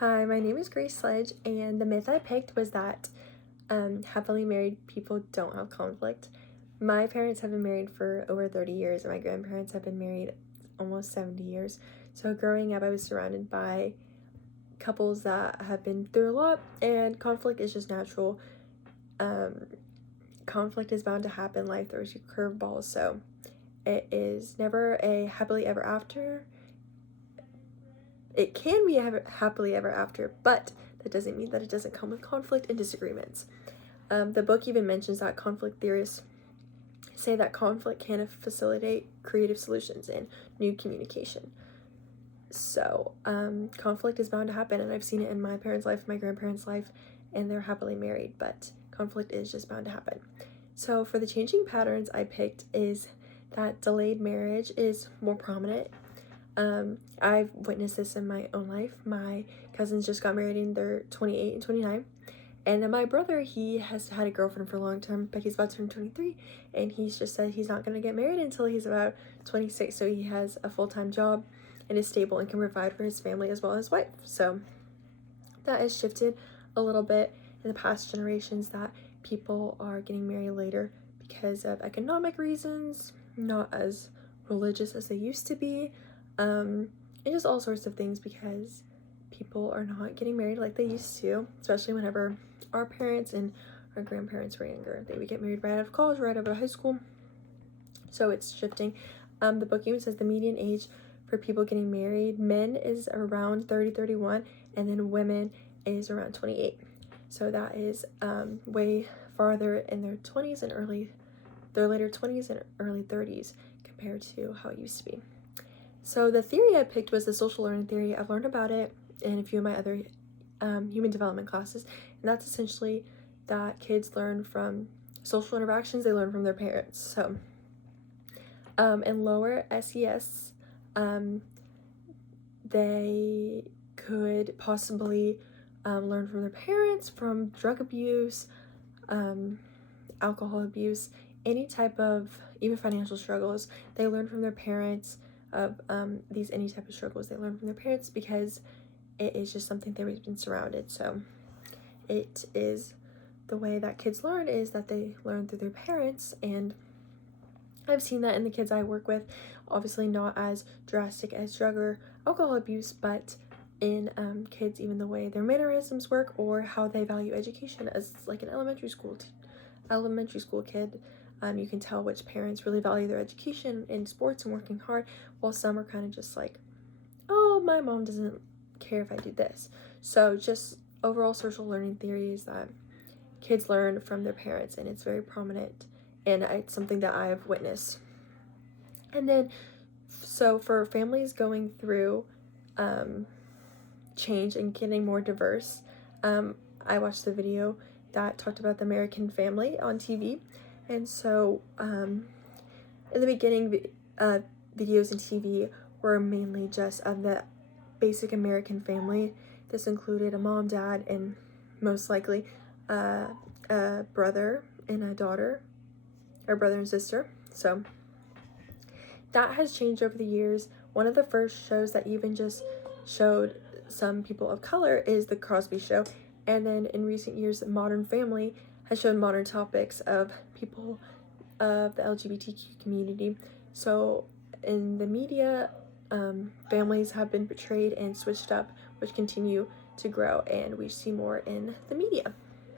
Hi, my name is Grace Sledge, and the myth I picked was that happily married people don't have conflict. My parents have been married for over 30 years, and my grandparents have been married almost 70 years. So growing up, I was surrounded by couples that have been through a lot, and conflict is just natural. Um, Conflict is bound to happen. Life throws you curveballs, so it is never a happily ever after. It can be a happily ever after, but that doesn't mean that it doesn't come with conflict and disagreements. The book even mentions that conflict theorists say that conflict can facilitate creative solutions and new communication. So, conflict is bound to happen, and I've seen it in my parents' life, my grandparents' life, and they're happily married, but conflict is just bound to happen. So, for the changing patterns I picked is that delayed marriage is more prominent. I've witnessed this in my own life. My cousins just got married and they're 28 and 29. And then my brother, he has had a girlfriend for a long time, but he's about to turn 23, and he's just said he's not going to get married until he's about 26, so he has a full-time job and is stable and can provide for his family as well as his wife. So that has shifted a little bit in the past generations, that people are getting married later because of economic reasons, not as religious as they used to be, and just all sorts of things, because people are not getting married like they used to, especially whenever our parents and our grandparents were younger. They would get married right out of college, right out of high school. So it's shifting. The book even says the median age for people getting married, men is around 30, 31, and then women is around 28. So that is way farther in their 20s and their later 20s and early 30s compared to how it used to be. So the theory I picked was the social learning theory. I've learned about it in a few of my other human development classes, and that's essentially that kids learn from social interactions, they learn from their parents. So in lower SES, they could possibly learn from their parents, from drug abuse, alcohol abuse, any type of, even financial struggles. They learn from their parents of any type of struggles. They learn from their parents because it is just something they've been surrounded. So it is the way that kids learn, is that they learn through their parents, and I've seen that in the kids I work with. Obviously not as drastic as drug or alcohol abuse, but in kids, even the way their mannerisms work or how they value education. As like an elementary school kid, you can tell which parents really value their education in sports and working hard, while some are kind of just like, oh, my mom doesn't care if I do this. So just overall social learning theory is that kids learn from their parents, and it's very prominent, and it's something that I have witnessed. And then, so for families going through change and getting more diverse, I watched the video that talked about the American family on TV. And so in the beginning, videos and TV were mainly just of the basic American family. This included a mom, dad, and most likely a brother and a daughter, or brother and sister. So that has changed over the years. One of the first shows that even just showed some people of color is The Cosby Show. And then in recent years, Modern Family has shown modern topics of people of the LGBTQ community. So in the media, families have been portrayed and switched up, which continue to grow, and we see more in the media.